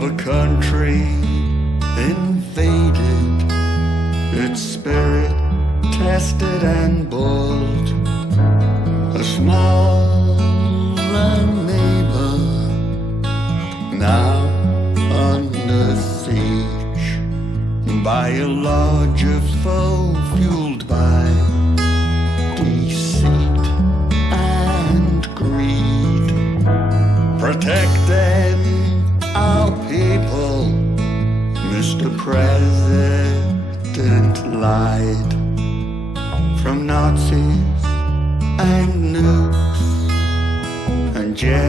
of a country invaded, its spirit tested and bold. A small neighbor now under siege by a larger foe fueled by deceit and greed. Protect them, our people. Mr. President lied. From Nazis and nukes and genocide,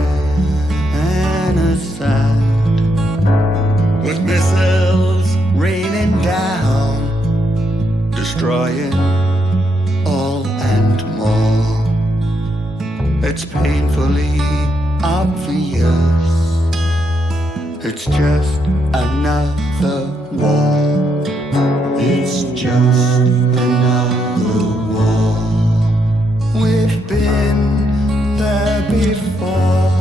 with missiles raining down, destroying all and more. It's painfully obvious, it's just another war. It's just another war. We've been there before.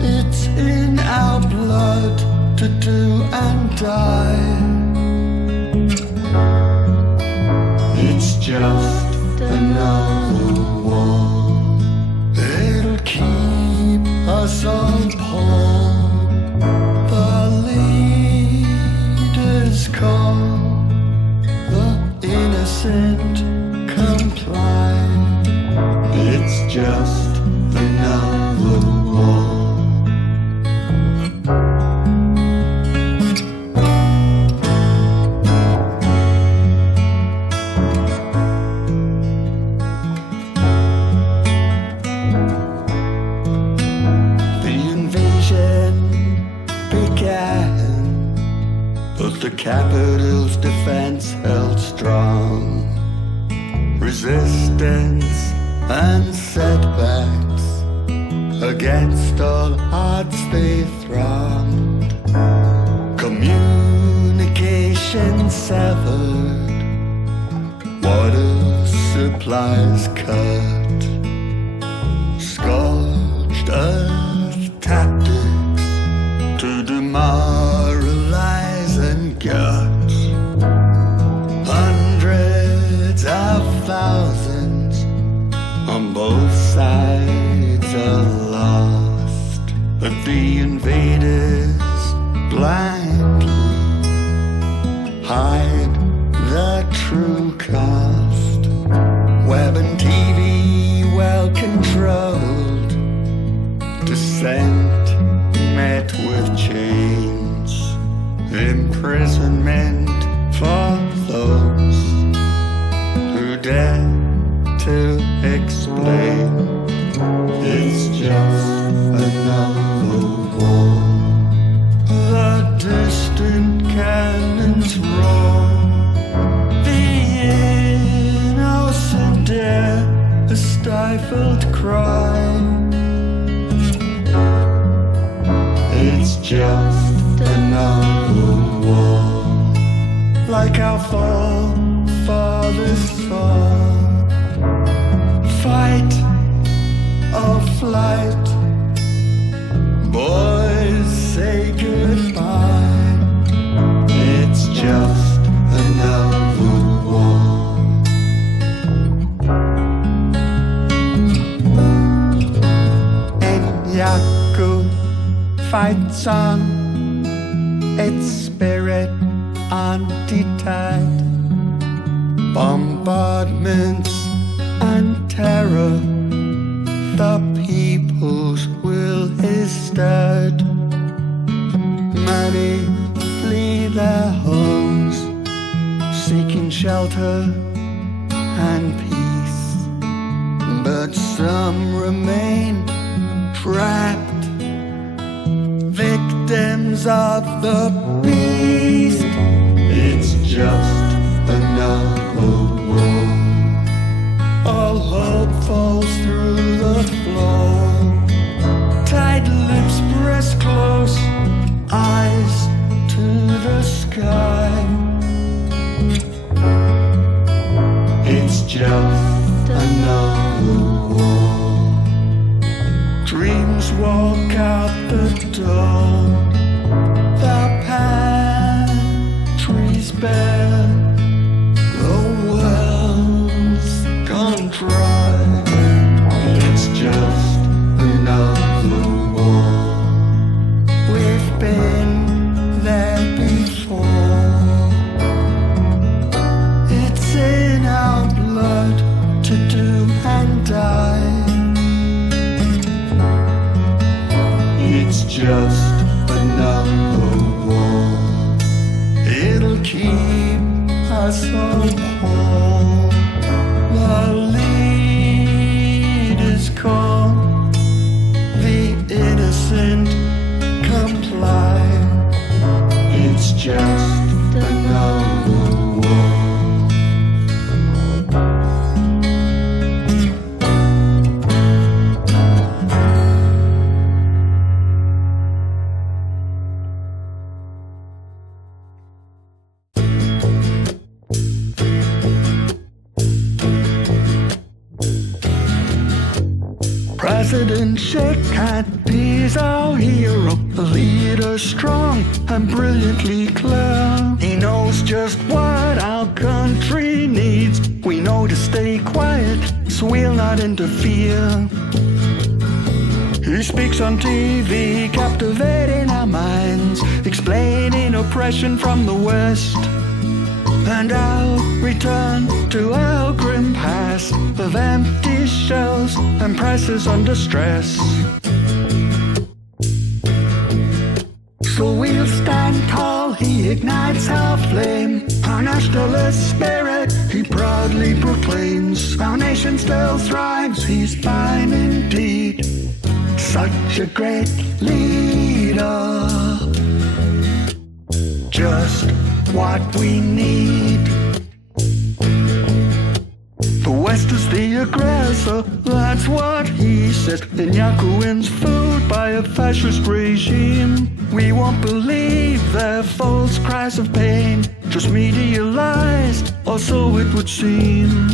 It's in our blood to do and die. It's just another war. It'll keep us on pole. The leaders call, the innocent comply. It's just another war. But the capital's defense held strong. Resistance and setbacks, against all odds they thronged. Communication severed, water supplies cut. Scorched earth tactics to demoralize and gut. Hundreds of thousands on both sides are lost, but the invaders blindly hide the true cost. Web and TV well controlled, dissent met with chains, imprisonment for those who dare to explain. It's just another war. The distant cannons roar, the innocent dare a stifled cry. It's just another war, like our forefathers fought. Fight or flight, boys say goodbye. It's just another war. And Yaku fights on, its spirit undeterred. Bombardments and terror, the people's will is stirred. Many flee their homes, seeking shelter and peace, but some remain trapped, victims of the beast. It's just another war. All hope falls through the floor. Tight lips press close, eyes to the sky. It's just another war. Dreams walk out the the door. The pantry's bare, the well's gone dry. It's just another war. We've been there before. It's in our blood to do and die. It's just another war. It'll keep us all whole. The leaders call, the innocent comply. It's just another war. President Ged Carr is our hero, a leader strong and brilliantly clear. He knows just what our country needs. We know to stay quiet, so we'll not interfere. He speaks on TV, captivating our minds, explaining oppression from the West. And I'll return to our grim past of empty shells and prices under stress. So we'll stand tall, he ignites our flame. Our nationalist spirit, he proudly proclaims. Our nation still thrives, he's fine indeed. Such a great leader, just what we need. The West is the aggressor, that's what he says. In Yakuin's food by a fascist regime. We won't believe their false cries of pain, just media lies, or so it would seem.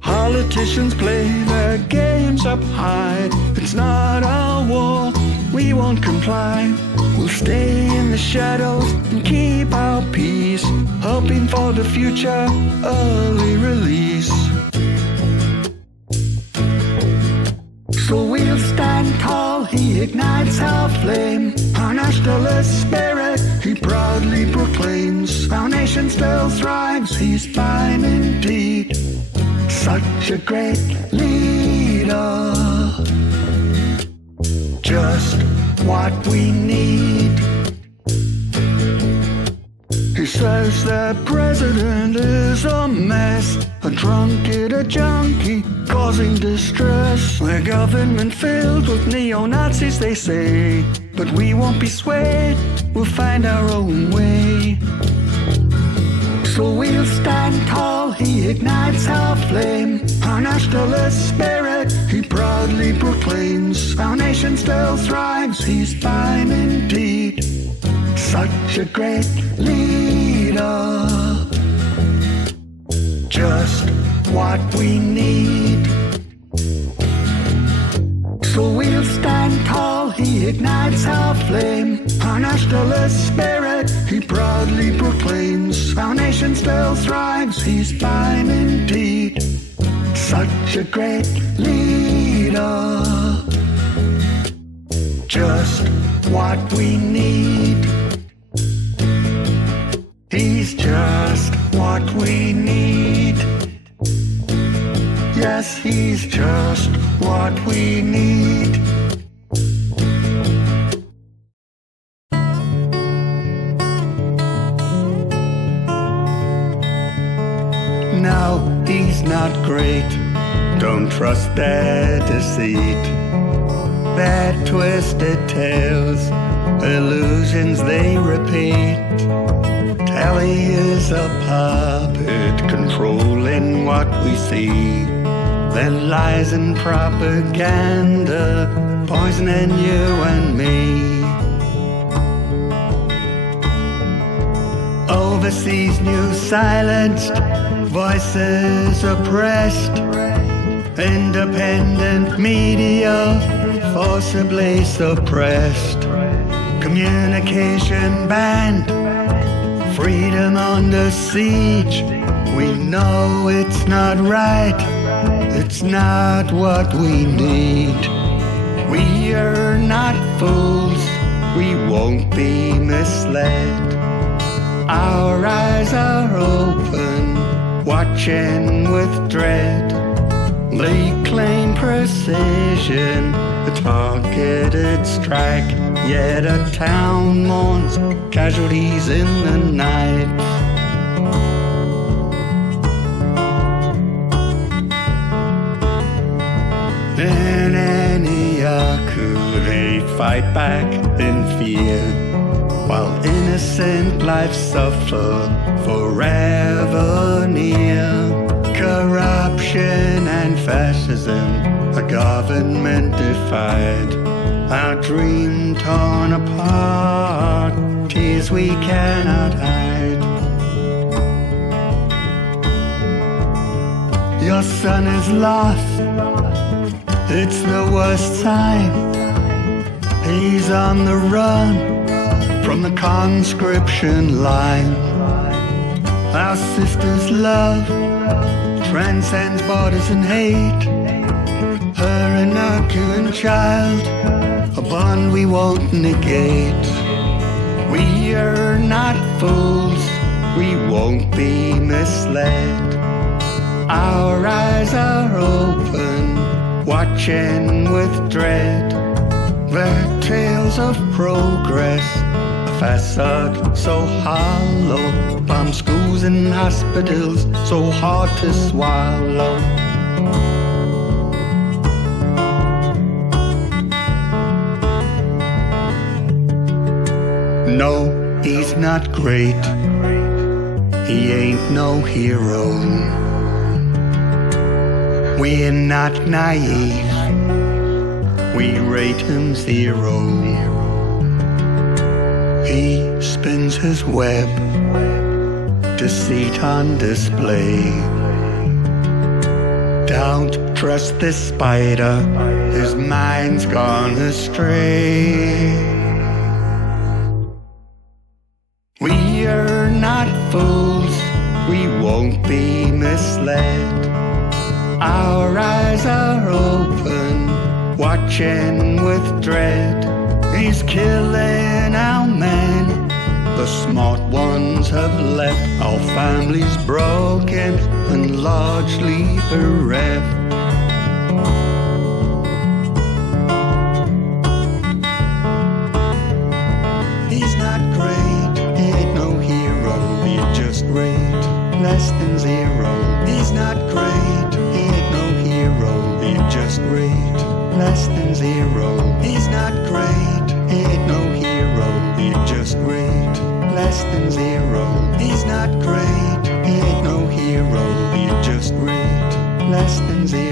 Politicians play their games up high. It's not our war, we won't comply. We'll stay in the shadows and keep our peace, hoping for the future, early release. So we'll stand tall, he ignites our flame. Our nationalist spirit, he proudly proclaims. Our nation still thrives, he's fine indeed. Such a great leader, just what we need. He says that president is a mess, a drunkard, a junkie, causing distress. The government filled with neo-Nazis, they say. But we won't be swayed, we'll find our own way. So we'll stand tall, he ignites our flame. Our nationalist spirit, he proudly proclaims. Our nation still thrives, he's fine indeed. Such a great leader, just what we need. So we'll stand tall, he ignites our flame. Our nationalist spirit, he proudly proclaims. Our nation still thrives, he's fine indeed. Such a great leader, just what we need. He's just what we need. Yes, he's just what we need. No, he's not great. Don't trust their deceit. Their twisted tales, illusions they repeat. Telly is a puppet controlling what we see. Their lies and propaganda poisoning you and me. Overseas news silenced, voices oppressed. Independent media forcibly suppressed, communication banned, freedom under siege. We know it's not right, it's not what we need. We are not fools, we won't be misled. Our eyes are open, watching with dread. They claim precision, a targeted strike, yet a town mourns casualties in the night. In Antioch, they fight back in fear, while innocent lives suffer forever near. Corruption and fascism, a government defied, our dream torn apart, tears we cannot hide. Your son is lost, it's the worst sign. He's on the run from the conscription line. Our sister's love transcends borders and hate. Her inoculant child, a bond we won't negate. We are not fools, we won't be misled. Our eyes are open, watching with dread. Their tales of progress, a facade so hollow, bomb schools and hospitals so hard to swallow. No, he's not great, he ain't no hero. We're not naive, we rate him 0. He spins his web, deceit on display. Don't trust this spider, his mind's gone astray. We are not fools, we won't be misled. Our eyes are open, watching with dread. He's killing our men, the smart ones have left our families broken and largely bereft. He's not great, he ain't no hero, he just rate less than 0. He's not great, he ain't no hero, he just rate less than 0. He's not great, he ain't no hero, he just rate less than 0. He's not great, he ain't no hero, he just rate less than 0.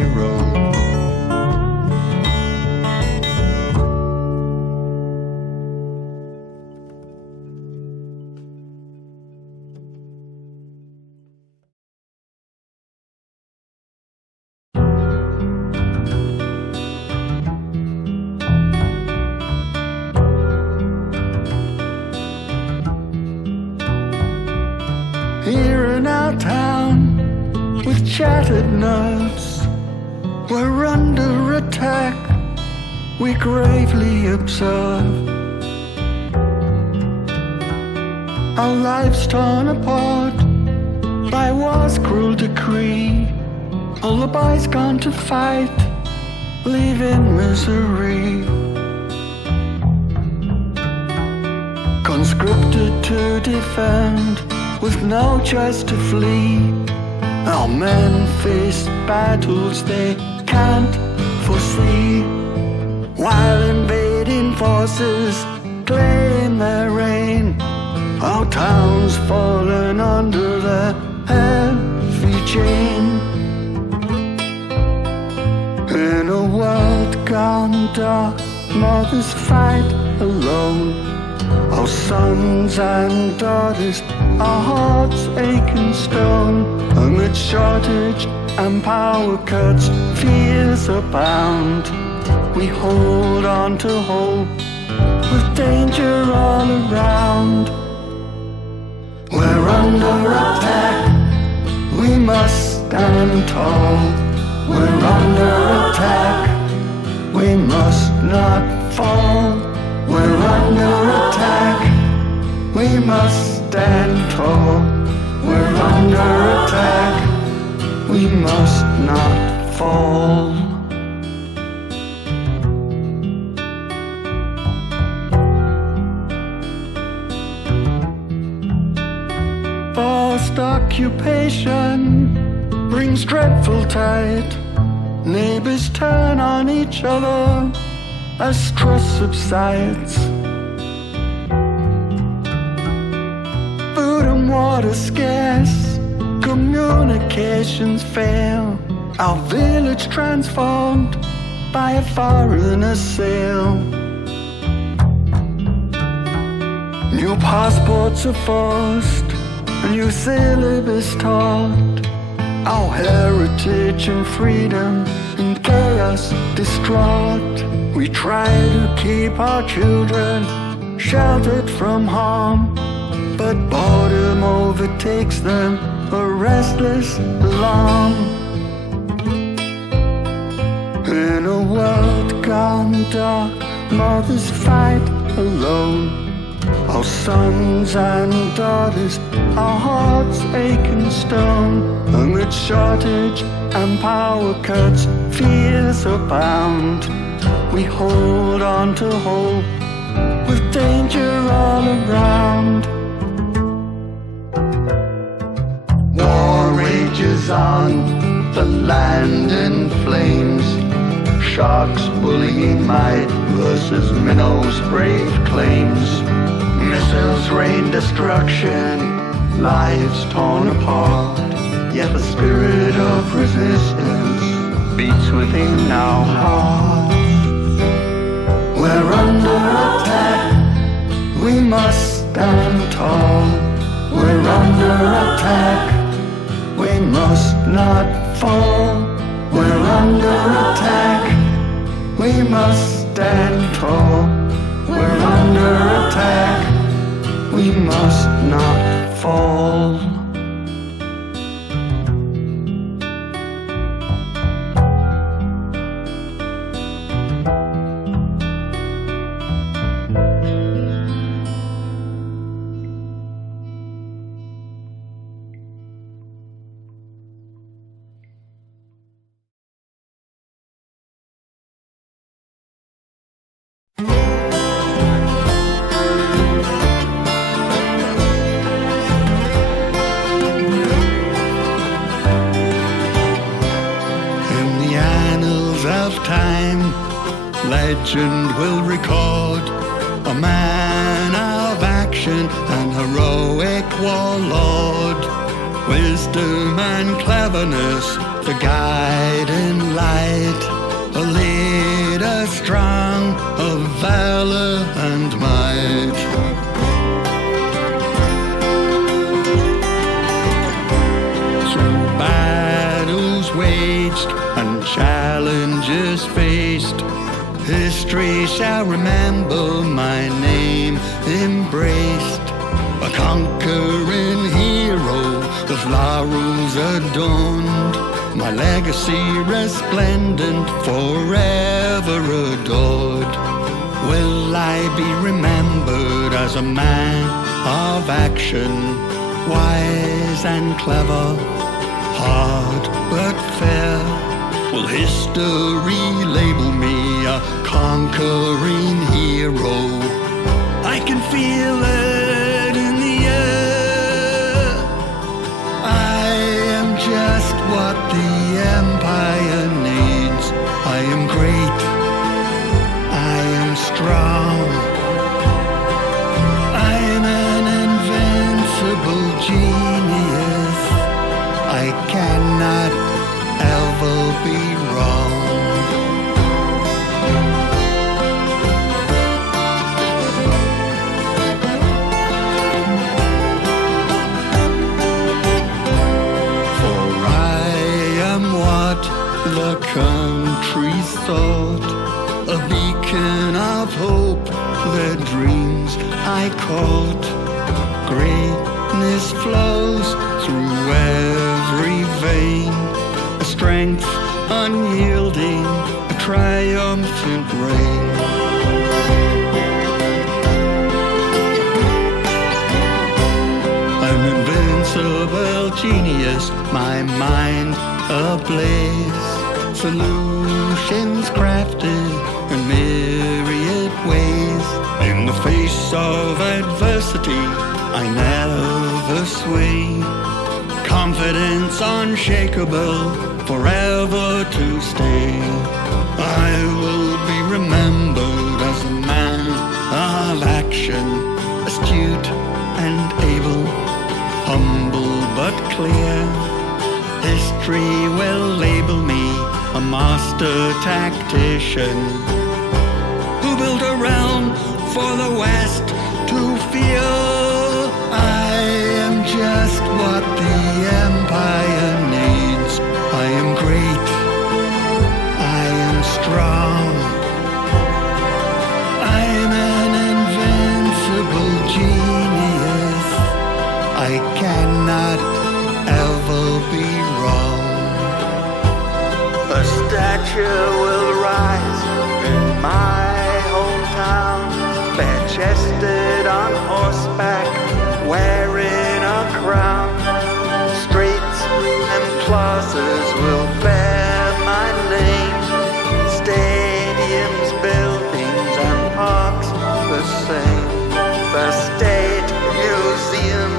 Here in our town, with shattered nerves, we're under attack, we gravely observe. Our lives torn apart by war's cruel decree. All the boys gone to fight, leaving misery. Conscripted to defend, with no choice to flee. Our men face battles they can't foresee, while invading forces claim their reign. Our town's fallen under their heavy chain. In a world gone dark, mothers fight alone. Our sons and daughters, our hearts aching stone. Amid shortage and power cuts, fears abound. We hold on to hope with danger all around. We're under attack, we must stand tall. We're under attack, we must not fall. We're under attack, we must stand tall. We're under attack, we must not fall. Forced occupation brings dreadful tide. Neighbors turn on each other as trust subsides. Food and water scarce, communications fail. Our village transformed by a foreigner sail. New passports are forced, a new syllabus taught. Our heritage and freedom in chaos distraught. We try to keep our children sheltered from harm, but boredom overtakes them, a restless alarm. In a world gone dark, mothers fight alone. Our sons and daughters, our hearts ache and stone. Amid shortage and power cuts, fears abound. We hold on to hope with danger all around. War rages on, the land in flames. Sharks bullying might versus minnows brave claims. Missiles rain destruction, lives torn apart. Yet the spirit of resistance beats within our hearts. We're under attack, we must stand tall. We're under attack, we must not fall. We're under attack, we must stand tall. We're under attack, we must not fall. Legend will record a man of action and heroic warlord. Wisdom and cleverness, the guiding light. A leader strong of valor and might. Through battles waged and challenges faced, history shall remember my name embraced. A conquering hero with laurels adorned, my legacy resplendent, forever adored. Will I be remembered as a man of action, wise and clever, hard but fair? Will history label me a conquering hero? I can feel it in the air. I am just what the empire needs. I am great, I am strong. I'm an invincible genius. I cannot ever be wrong. For I am what the country thought a beacon of hope. Their dreams I caught. Greatness flows through every vein, a strength unyielding, a triumphant reign. An invincible genius, my mind ablaze, solutions crafted in myriad ways. In the face of adversity, I never sway. Confidence unshakable, forever to stay. I will be remembered as a man of action, astute and able, humble but clear. History will label me a master tactician who built a realm for the West to fear. I am just what the empire needs. I am great. I am strong. I'm an invincible genius. I cannot ever be wrong. A statue will rise in my hometown, bare-chested on horseback, wearing a crown. Streets and plazas will bear my name, stadiums, buildings and parks the same. The State Museum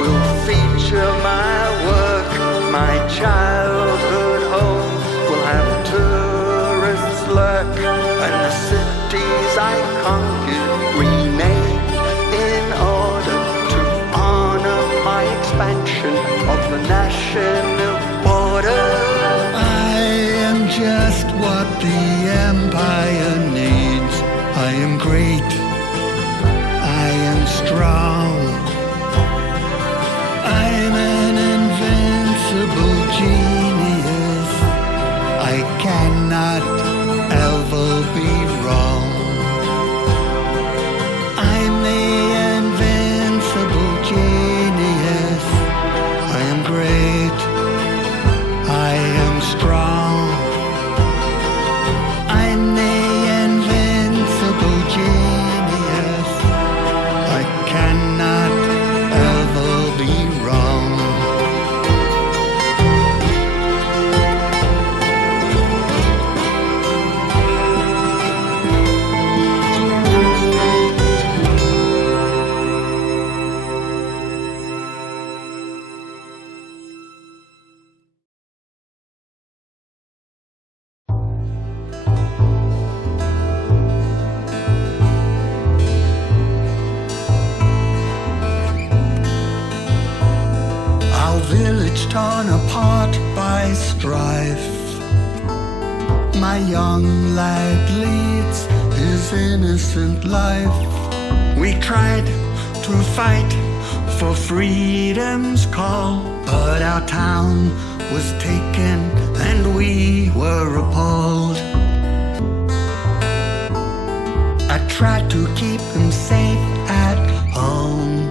will feature my work. My childhood home will have tourists lurk, and the cities I conquered renamed in order to honor my expansion of the national border. I am just what the empire needs. I am great. I am strong. I'm an invincible genius. I cannot ever be wrong. I'm the invincible genius. I am great. I am strong. I'm the invincible genius. I cannot ever be wrong. Village torn apart by strife. My young lad leads his innocent life. We tried to fight for freedom's call, but our town was taken and we were appalled. I tried to keep him safe at home,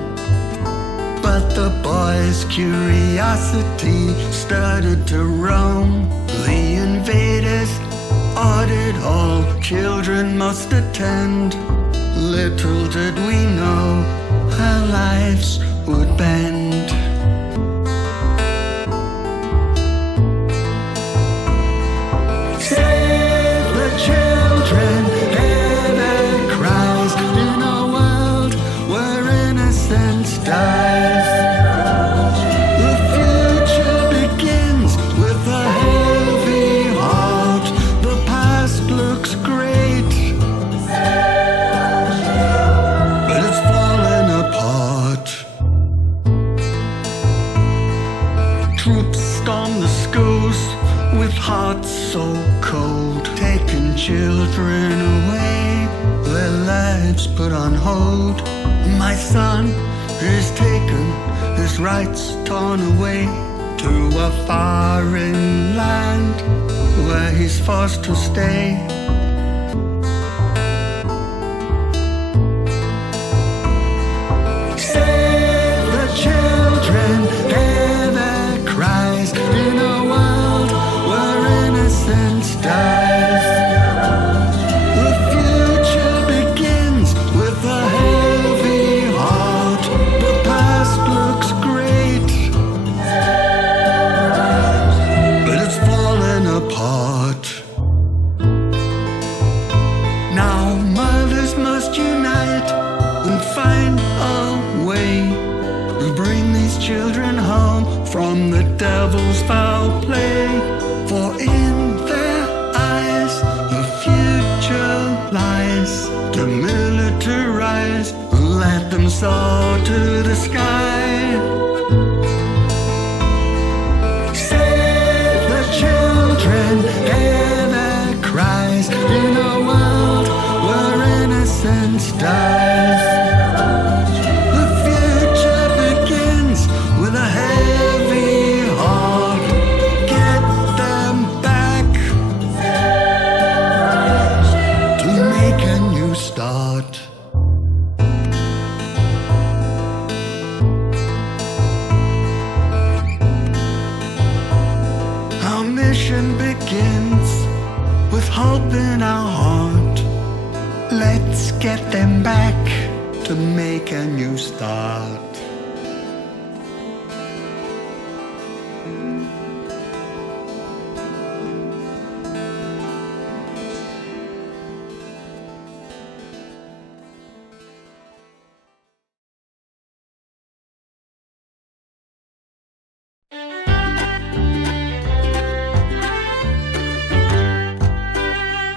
but the boy's curiosity started to roam. The invaders ordered all children must attend. Little did we know our lives would bend. Save the children, hear their cries in a world where innocence dies. The future begins with a heavy heart. The past looks great, but it's fallen apart. Troops storm the schools with hearts so cold, taking children away, their lives put on hold. My son is taken, his rights torn away, to a foreign land where he's forced to stay. devil's foul play. For in their eyes the future lies. To militarize, let them soar to the sky. Save the children, hear their cries. In a world where innocence dies. The future begins with a heavy heart. Get them back to make a new start. Our mission begins with hope in our heart. Let's get them back to make a new start.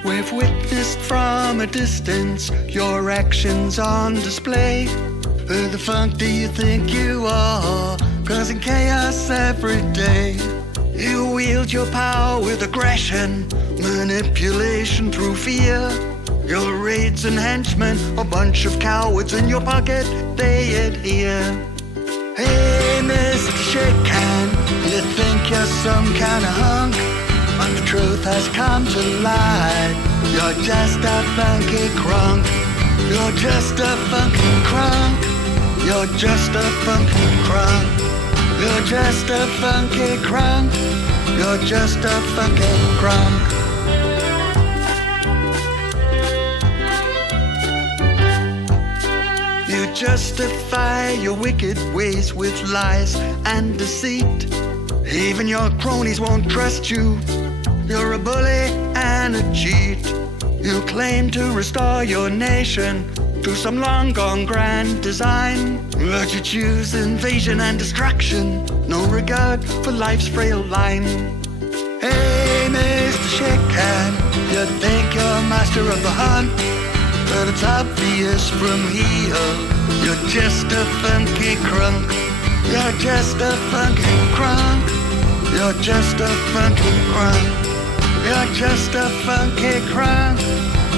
We've witnessed from a distance your actions on display. Who the fuck do you think you are? Causing chaos every day. You wield your power with aggression, manipulation through fear. Your raids and henchmen, a bunch of cowards in your pocket, they adhere. Hey, Mr. Shitcan, you think you're some kind of hunk? But the truth has come to light. You're just a funky crunk. You're just a funky crunk. You're just a funky crunk. You're just a funky crunk. You're just a funky crunk. You justify your wicked ways with lies and deceit. Even your cronies won't trust you. You're a bully and a cheat. You claim to restore your nation to some long-gone grand design, but you choose invasion and destruction, no regard for life's frail line. Hey, Mr. Shitcan, you think you're master of the hunt, but it's obvious from here, you're just a funky crunk. You're just a funky crunk. You're just a funky crunk. You're just a funky crunk.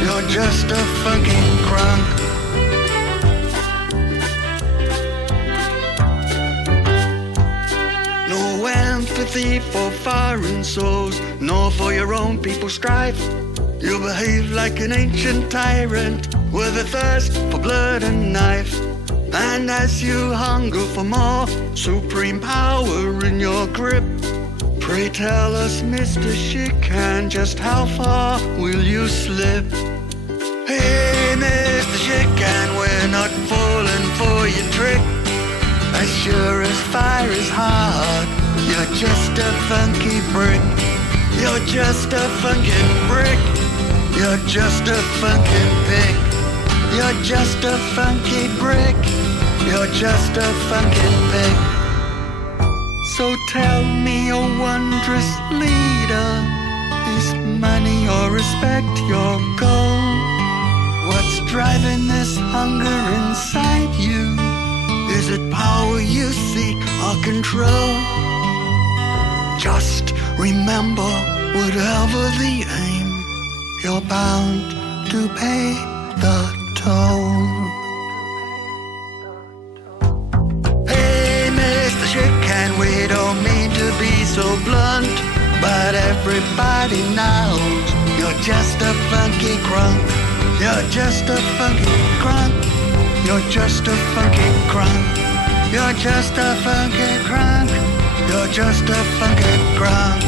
You're just a funky crunk. No empathy for foreign souls, nor for your own people's strife. You behave like an ancient tyrant with a thirst for blood and knife. And as you hunger for more supreme power in your grip, pray tell us, Mr. Shitcan, just how far will you slip? Hey, Mr. Shitcan, we're not falling for your trick. As sure as fire is hard, you're just a funky brick. You're just a funky brick. You're just a funky pig. You're just a funky brick. You're just a funky pig. So tell me, oh wondrous leader, is money or respect your goal? What's driving this hunger inside you? Is it power you seek or control? Just remember, whatever the aim, you're bound to pay the toll. Hey, Mr. Shitcan, we don't mean to be so blunt, but everybody knows you're just a funky crunk. You're just a funky crunk. You're just a funky crunk. You're just a funky crunk. You're just a funky crunk.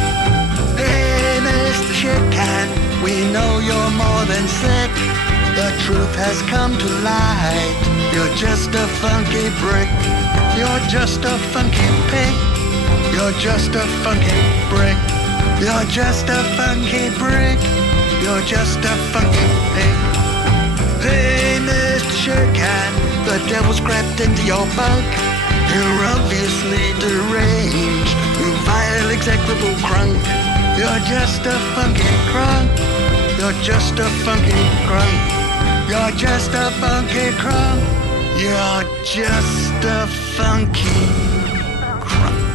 Hey, Mr. Shitcan, we know you're more than sick. The truth has come to light. You're just a funky brick. You're just a funky pig. You're just a funky brick. You're just a funky brick. You're just a funky pig. Hey, Mr. Shitcan, the devil's crept into your bunk. You're obviously deranged. You vile execrable crunk. You're just a funky crunk. You're just a funky crunk. You're just a funky crunk. You're just a funky crunk.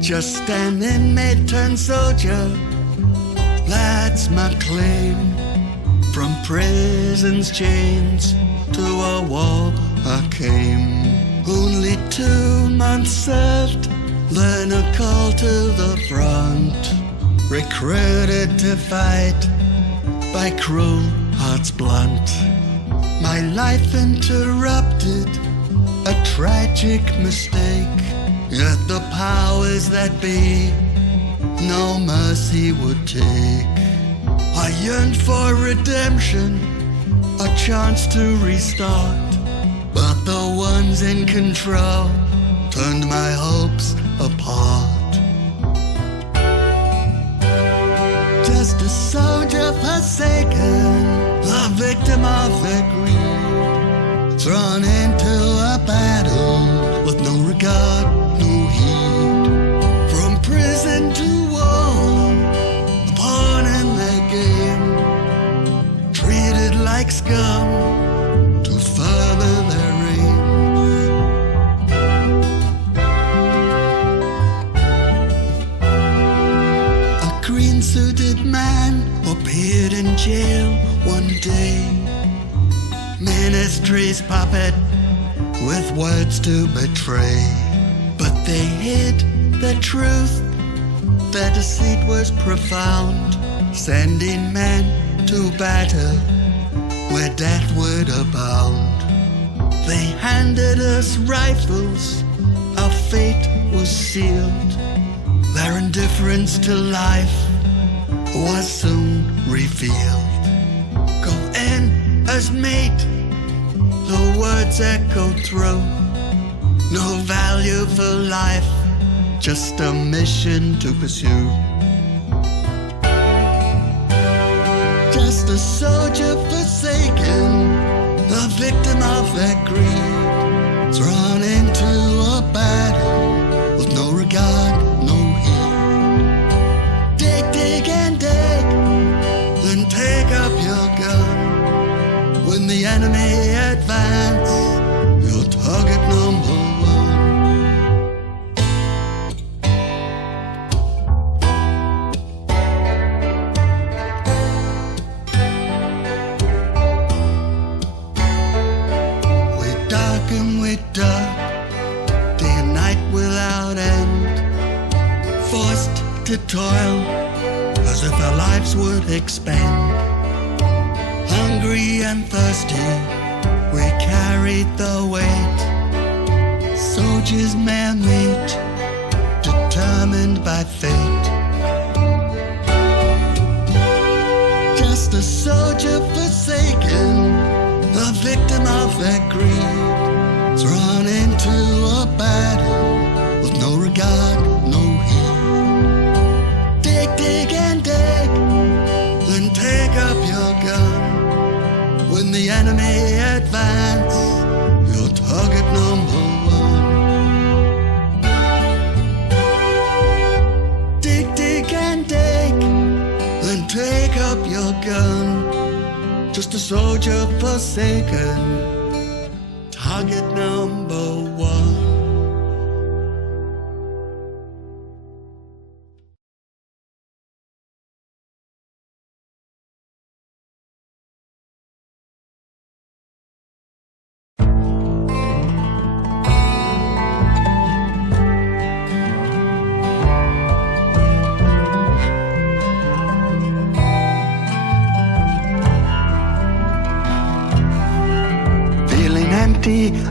Just an inmate turned soldier, that's my claim. From prison's chains to a war I came. Only 2 months served, then a call to the front. Recruited to fight by cruel hearts blunt. My life interrupted, a tragic mistake. Yet the powers that be no mercy would take. I yearned for redemption, a chance to restart, but the ones in control turned my hopes apart. Just a soldier forsaken, a victim of their greed, thrown into a battle with no regard, no heed. From prison to war, a pawn in their game, treated like scum to further their aims. A green-suited man appeared in jail one day, ministry's puppet with words to betray. But they hid the truth, their deceit was profound, sending men to battle where death would abound. They handed us rifles, our fate was sealed. Their indifference to life was soon revealed. Go in as mate, the words echoed through. No value for life, just a mission to pursue. Just a soldier forsaken, a victim of their greed, thrown into a battle with no regard, no heed. Dig, dig and dig, then take up your gun. When the enemy advance, your target number one. We darken, we dark, day and night without end, forced to toil as if our lives would expand. Hungry and thirsty, we carried the weight. Soldiers man meet, determined by fate. Just a soldier forsaken, a victim of their greed, thrown into a battle with no regard, no heed. Dig, dig and dig, then take up your gun. When the enemy advance, your target number one. Dig, dig and dig, then take up your gun. Just a soldier forsaken, target number one.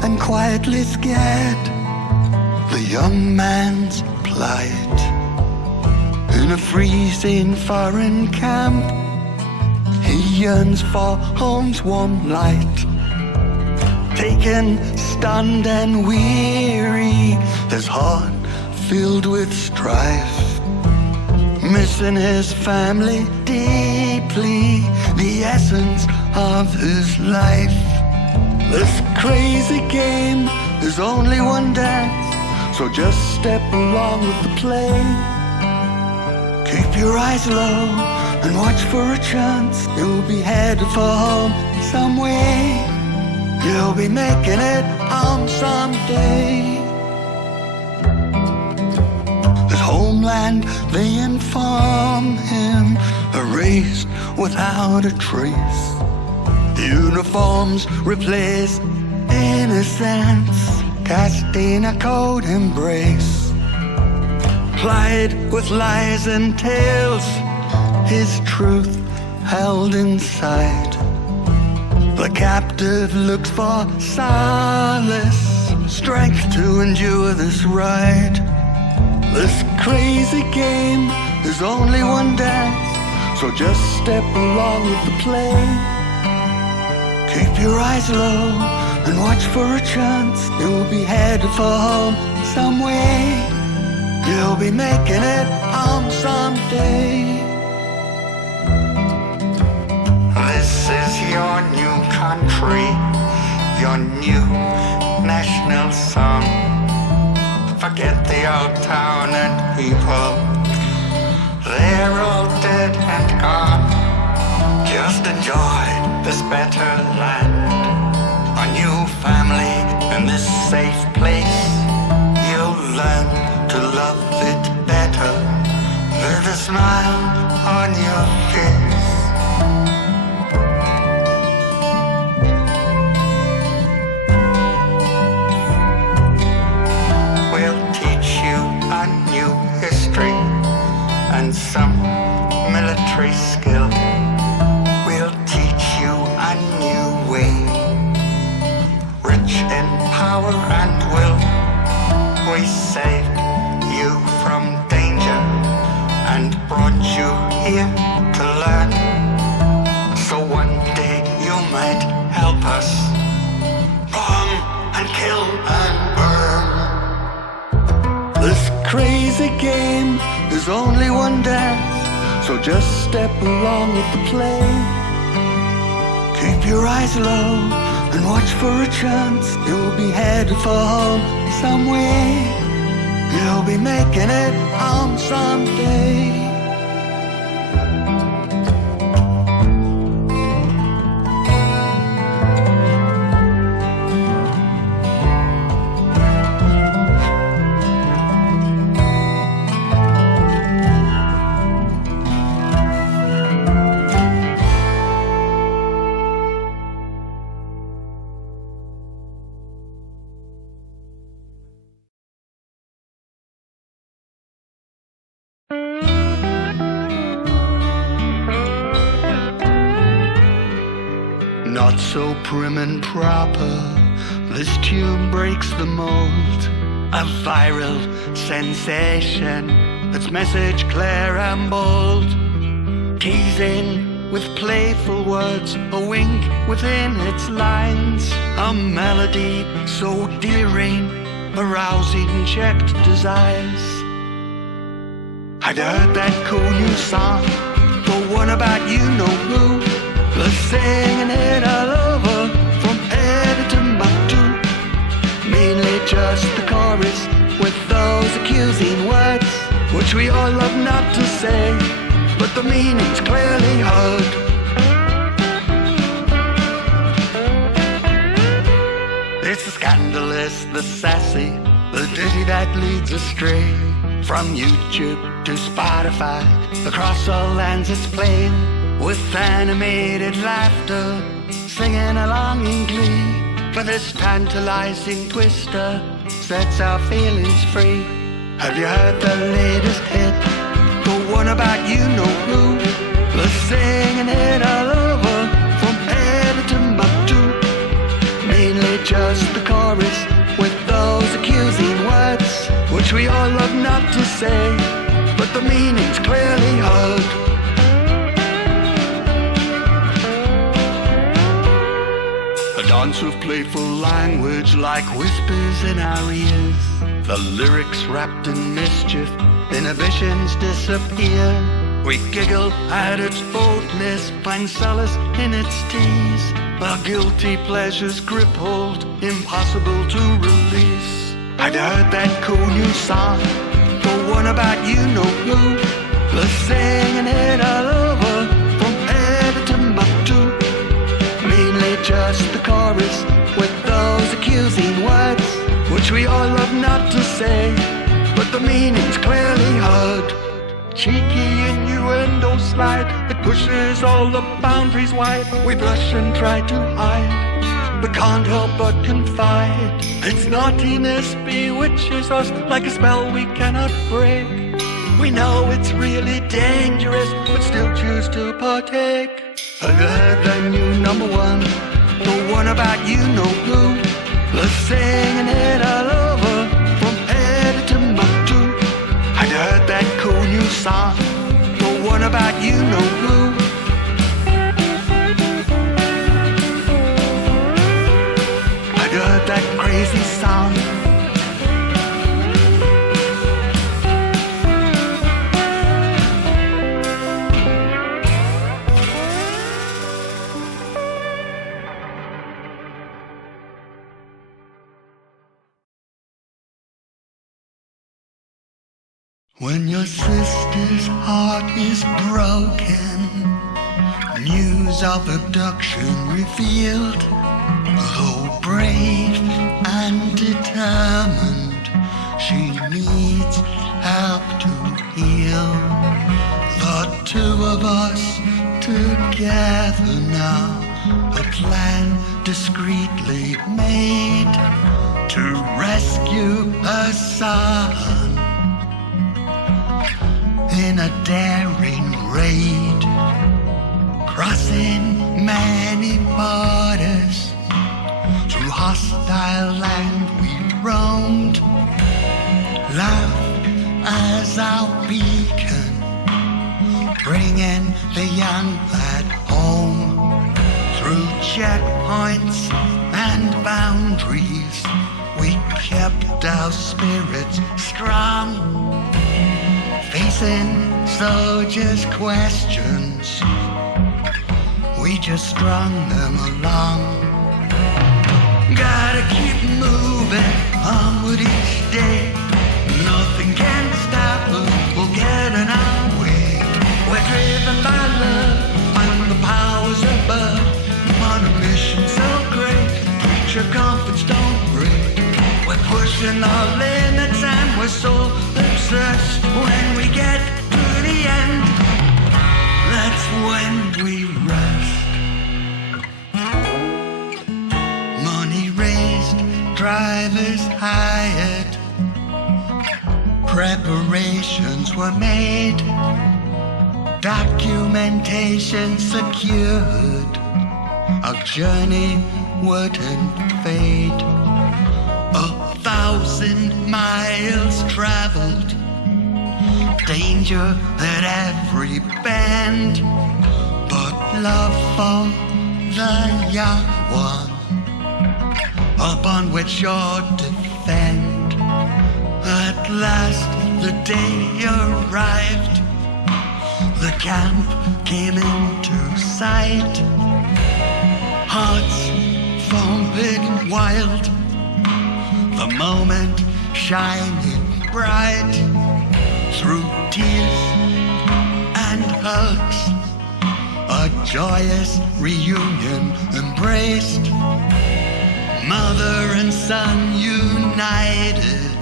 And quietly scared, the young man's plight. In a freezing foreign camp, he yearns for home's warm light. Taken, stunned and weary, his heart filled with strife. missing his family deeply, the essence of his life. This crazy game is only one dance, so just step along with the play. Keep your eyes low and watch for a chance. You'll be headed for home some way. You'll be making it home someday. His homeland, they inform him, erased without a trace. Uniforms replace innocence, casting a cold embrace. Plied with lies and tales, his truth held inside. The captive looks for solace, strength to endure this ride. This crazy game is only one dance, so just step along with the play. Keep your eyes low and watch for a chance. You'll be headed for home some way. You'll be making it home someday. This is your new country, your new national song. Forget the old town and people, they're all dead and gone. Just enjoy this better land, a new family in this safe place. You'll learn to love it better with a smile on your face. We'll teach you a new history and some military skill. We'll teach you a new way, rich in power and will. We saved you from danger and brought you here to learn, so one day you might help us bomb and kill and burn. This crazy game is only one dance, so just step along with the play. Keep your eyes low and watch for a chance. You'll be headed for home some way. You'll be making it home someday. Not so prim and proper, this tune breaks the mold. A viral sensation, its message clear and bold. Teasing with playful words, a wink within its lines. A melody so dearing, arousing checked desires. I'd heard that cool new song, the one about you know who. The singing it all over from head to Timbuktu. Mainly just the chorus with those accusing words, which we all love not to say, but the meaning's clearly heard. It's the scandalous, the sassy, the ditty that leads astray. From YouTube to Spotify, across all lands it's playing, with animated laughter, singing along in glee. For this tantalizing twister sets our feelings free. Have you heard the latest hit, the one about you know who? The singing it all over from head to Timbuktu. Mainly just the chorus with those accusing words, which we all love not to say, but the meaning's clearly heard. dance of playful language like whispers in our ears. The lyrics wrapped in mischief, inhibitions disappear. We giggle at its boldness, find solace in its tease. Our guilty pleasures grip hold, impossible to release. I'd heard that cool new song, the one about you know who. The singing it all over, from Ed to Timbuktu. Mainly just the chorus with those accusing words, which we all love not to say, but the meaning's clearly heard. Cheeky innuendo slide, it pushes all the boundaries wide. We blush and try to hide, but can't help but confide. Its naughtiness bewitches us like a spell we cannot break. We know it's really dangerous, but still choose to partake. I heard the new number one, the one about you know who. The singing it all over, from Ed to Timbuktu. I'd heard that cool new song, the one about you know who. I'd heard that crazy song. When your sister's heart is broken, news of abduction revealed. Though brave and determined, she needs help to heal. The two of us together now, a plan discreetly made to rescue her son. In a daring raid, crossing many borders, through hostile land we roamed. Love as our beacon, bringing the young lad home. Through checkpoints and boundaries, we kept our spirits strong. Facing soldiers' questions, we just strung them along. Gotta keep moving onward each day. Nothing can stop us, we'll get in our way. We're driven by love and the powers above, on a mission so great, reach your comforts don't break. We're pushing our limits and we're so obsessed. When we get to the end, that's when we rest. Money raised, drivers hired, preparations were made, documentation secured. Our journey wouldn't fade. 1,000 miles traveled, danger at every bend, but love for the young one, upon which you'll defend. At last the day arrived, the camp came into sight, hearts thumping wild, the moment shining bright. Through tears and hugs, a joyous reunion embraced. Mother and son united,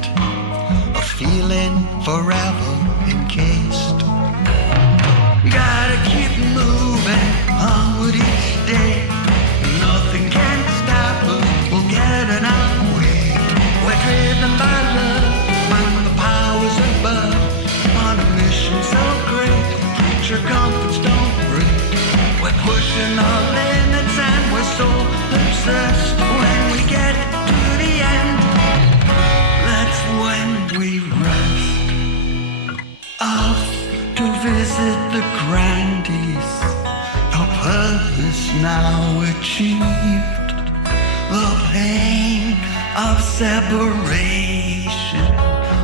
a feeling forever encased. Gotta keep moving onward each day. Nothing can stop us, we'll get in our way. We're driven by love and the powers above, on a mission so great, reach your comforts don't break. We're pushing our limits and we're so obsessed. When we get to the end, that's when we rest. Off to visit the grandees, our purpose now achieved. the pain of separation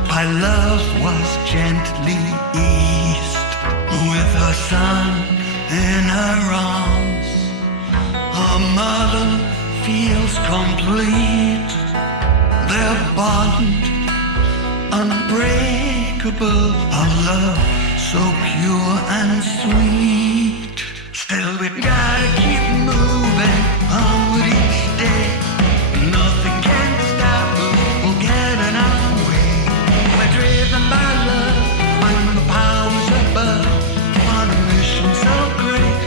by love was gently eased. With her son in her arms, her mother feels complete. Their bond unbreakable, our love so pure and sweet. Still we gotta keep moving onward each day. Nothing can stop us, we'll get in our way. We're driven by love and the powers above, on a mission so great,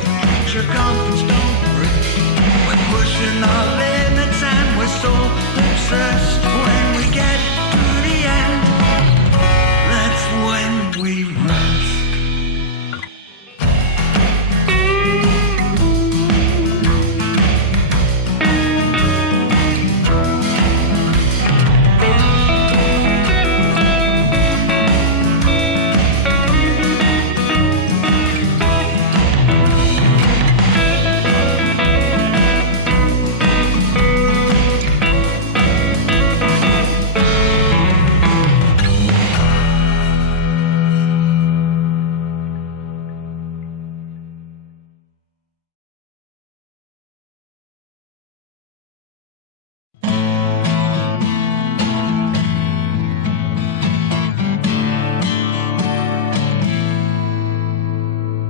circumference don't break. We're pushing our limits and we're so obsessed. When we get to the end, that's when we rest.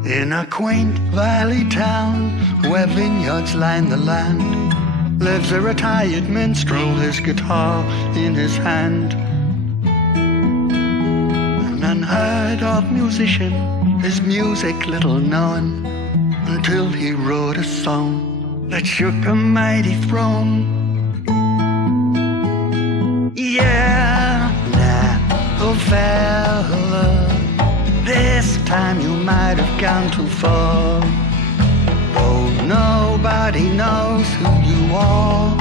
In a quaint valley town where vineyards line the land, lives a retired minstrel, his guitar in his hand. An unheard of musician, his music little known, until he wrote a song that shook a mighty throne. Yeah, oh fella, this time you might have gone too far. Oh, nobody knows who you are.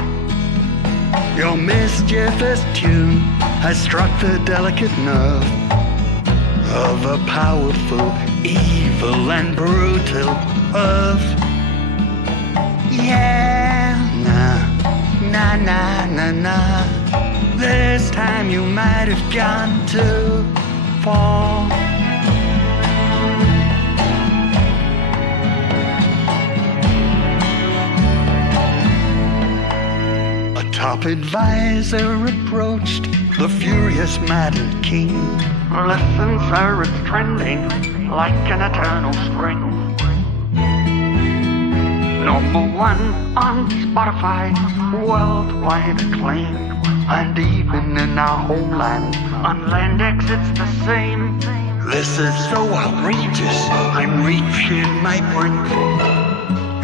Your mischievous tune has struck the delicate nerve of a powerful, evil and brutal earth. Yeah, nah. This time you might have gone too far. Top advisor approached the furious maddened king. Listen, sir, it's trending like an eternal string. #1 on Spotify, worldwide acclaim. And even in our homeland, on Landex it's the same. This is so outrageous, I'm reaching my brink.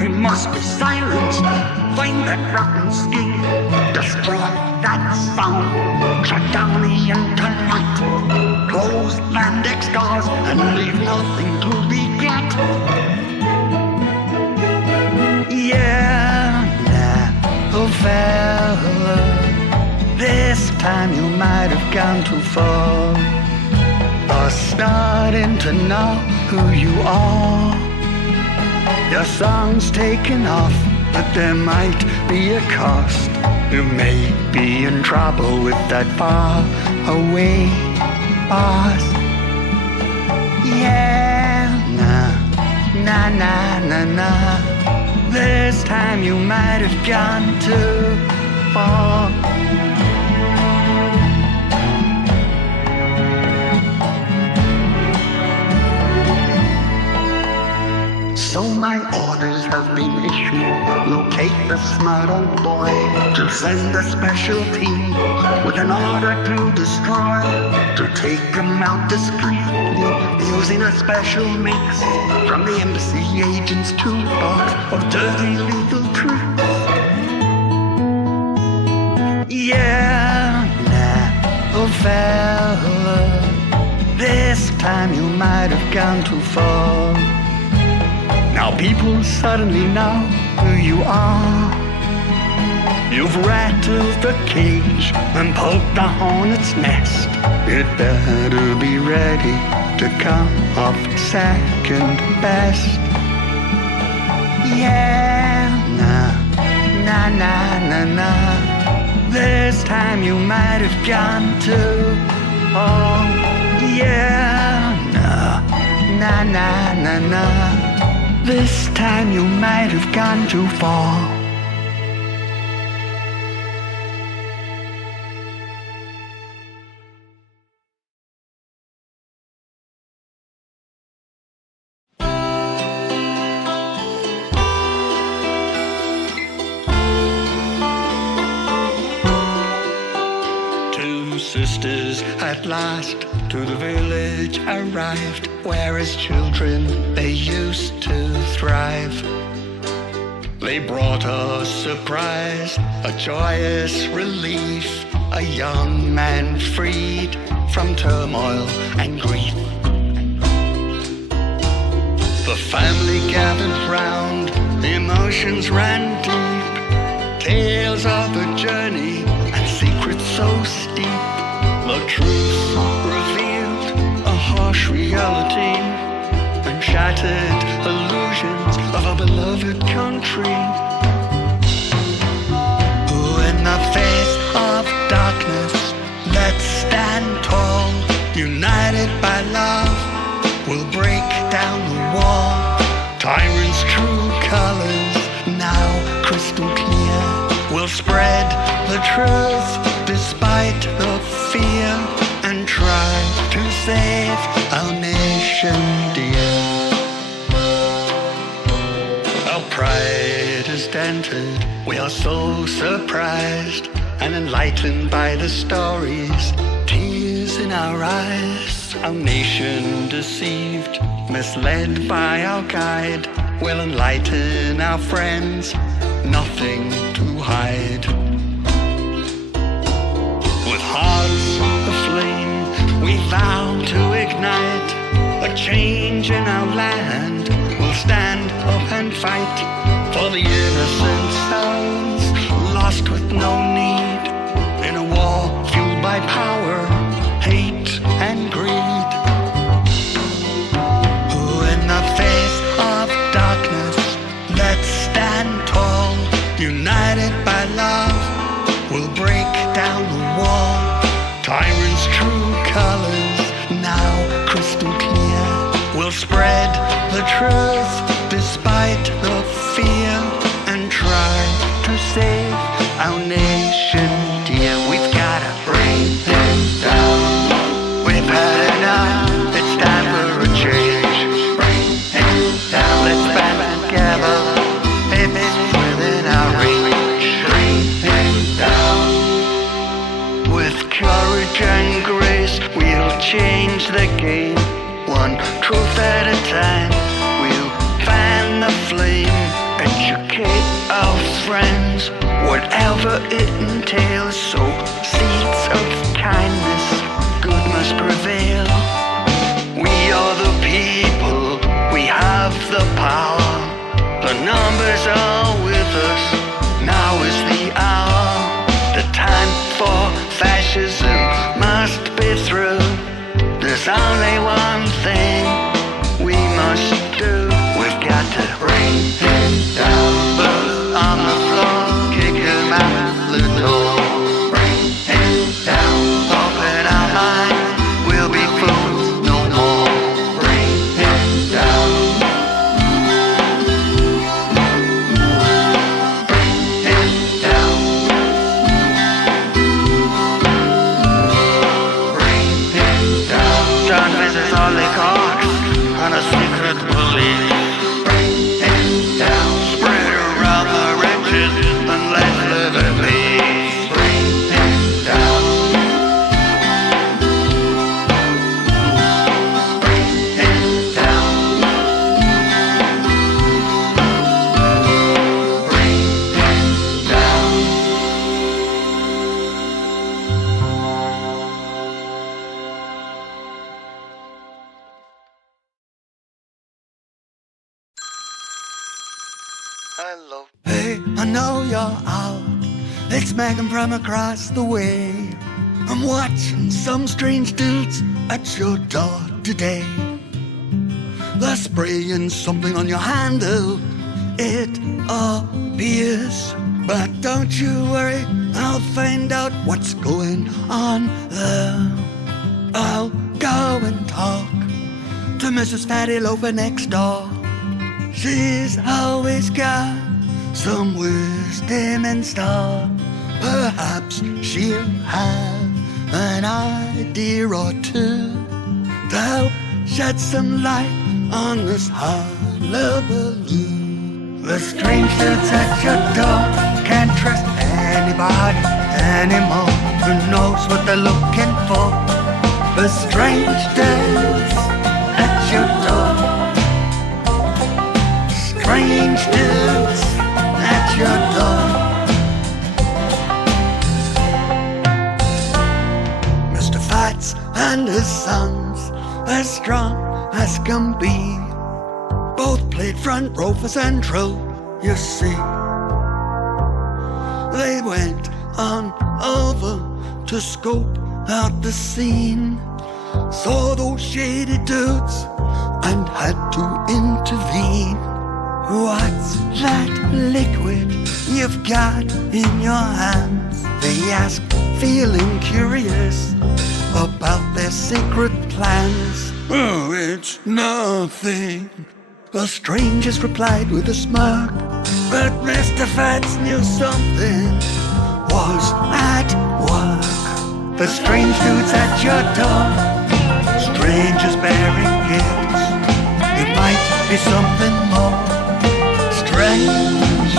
He must be silenced. Find that rotten skin, destroy that sound, shut down the internet, close Landex doors and leave nothing to regret. Yeah, oh fella, this time you might have gone too far. Are starting to know who you are. Your song's taken off, but there might be a cost. You may be in trouble with that far away boss. Yeah, nah. This time you might have gone too far. So my orders have been issued. Locate the smart old boy to send a special team with an order to destroy, to take him out discreetly using a special mix from the embassy agent's toolbox of dirty legal tricks. Yeah, oh fella, this time you might have gone too far. Now people suddenly know who you are. You've rattled the cage and poked the hornet's nest. You'd better be ready to come off second best. Yeah, na. This time you might have gone too. Oh, yeah, na. This time you might have gone too far. Sisters at last to the village arrived, where as children they used to thrive. They brought a surprise, a joyous relief, a young man freed from turmoil and grief. The family gathered round, emotions ran deep, tales of a journey and secrets so steep. The truth revealed a harsh reality and shattered illusions of a beloved country. Who in the face of darkness, let's stand tall, united by love, we'll break down the wall. Tyrants' true colors, now crystal clear, will spread the truth despite the fear, and try to save our nation dear. Our pride is dented, we are so surprised and enlightened by the stories, tears in our eyes. Our nation deceived, misled by our guide, will enlighten our friends, nothing to hide. With hearts aflame, we vow to ignite a change in our land. We'll stand up and fight for the innocent souls lost with no need in a war fueled by power, hate and greed. Who in the face of darkness, let's stand tall, united by love, we'll break down the wall. Tyrants' true colors, now crystal clear, will spread the truth despite the fear, and try to save our nation dear. We've gotta bring them down. We've had enough, it's time for a change. Bring them down, let's band together, it's within our reach. Bring them down. With courage and grace, we'll change the game. One truth at a time, we'll fan the flame. Educate our friends, whatever it entails. Sow seeds of kindness, good must prevail. We are the people, we have the power. The numbers are with us, now is the hour. The time for fascism must be through. There's only one thing we must do. We've got to bring him down. Both on the floor, kick him out the door. Bring him down, open our mind, we'll be fools no more. Bring him down. Bring him down. Bring him down. John visits all the cars on a secret police. Bring him down. Spread around the riches and let's live in peace. Bring him down. Bring him down. Bring him down. Hello. Hey, I know you're out. It's Megan from across the way. I'm watching some strange dudes at your door today. They're spraying something on your handle. It appears But don't you worry, I'll find out what's going on there. I'll go and talk to Mrs. Fatty Loafer next door. She's always got some wisdom in store. Perhaps she'll have an idea or two to help shed some light on this hullabaloo. The strange dudes at your door can't trust anybody anymore who knows what they're looking for. The strange dudes at your door. Strange dudes at your door. Mr. Fats and his sons, as strong as can be, both played front row for Central, you see. They went on over to scope out the scene, saw those shady dudes and had to intervene. What's that liquid you've got in your hands? They asked, feeling curious about their secret plans. Oh, it's nothing, the strangers replied with a smirk. But Mr. Fats knew something was at work. The strange dudes at your door, strangers bearing gifts. It might be something more. Strange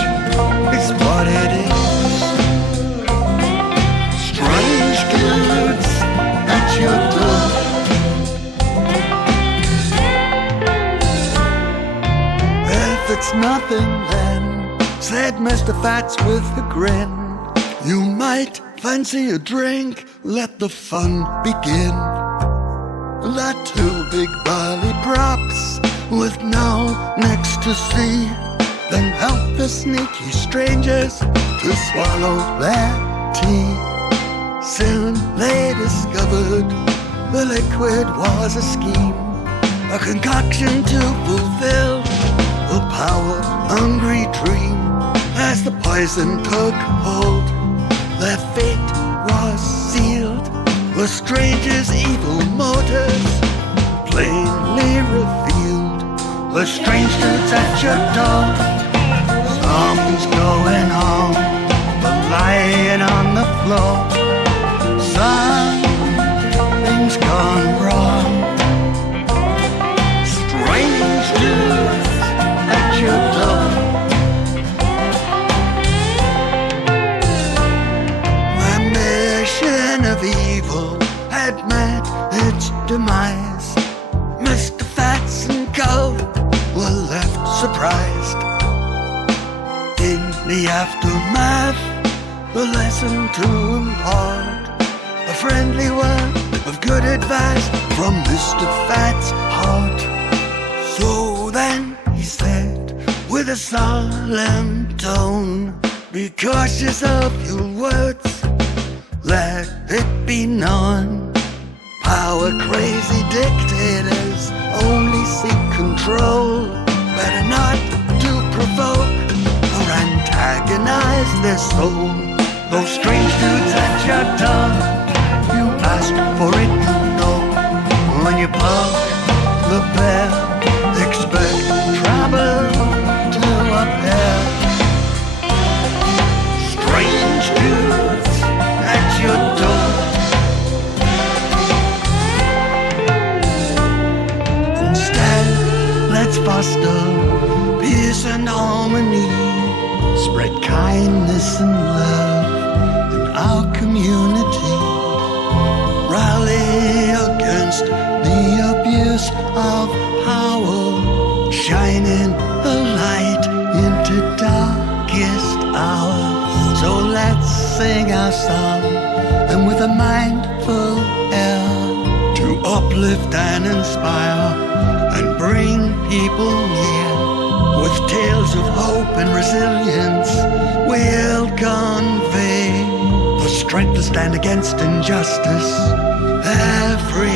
is what it is. Strange dudes at your door. If it's nothing then, said Mr. Fats with a grin, you might fancy a drink, let the fun begin. Let two big burly props with no necks to see, then help the sneaky strangers to swallow their tea. Soon they discovered the liquid was a scheme, a concoction to fulfill a power-hungry dream. As the poison took hold, their fate was sealed. The strangers' evil motives plainly revealed. The strange dudes at your door, something's going on. They're lying on the floor, something's gone wrong. Strange dudes at your door. The mission of evil had met its demise. Mr. Fats and Co. were left surprised. In the aftermath, the lesson to impart, a friendly word of good advice from Mr. Fats' heart. So then he said with a solemn tone, be cautious of your words, let it be known. Power-crazy dictators only seek control. Better not to provoke or antagonize their soul. Those strange dudes at your door, you asked for it, you know. When you poke the bell, expect trouble to appear. Strange dudes at your door. Instead, let's foster peace and harmony, spread kindness and love in our community, rally against the abuse of power, shining a light into darkest hours. So let's sing our song, and with a mindful air, to uplift and inspire and bring people near. With tales of hope and resilience, we'll convey the strength to stand against injustice every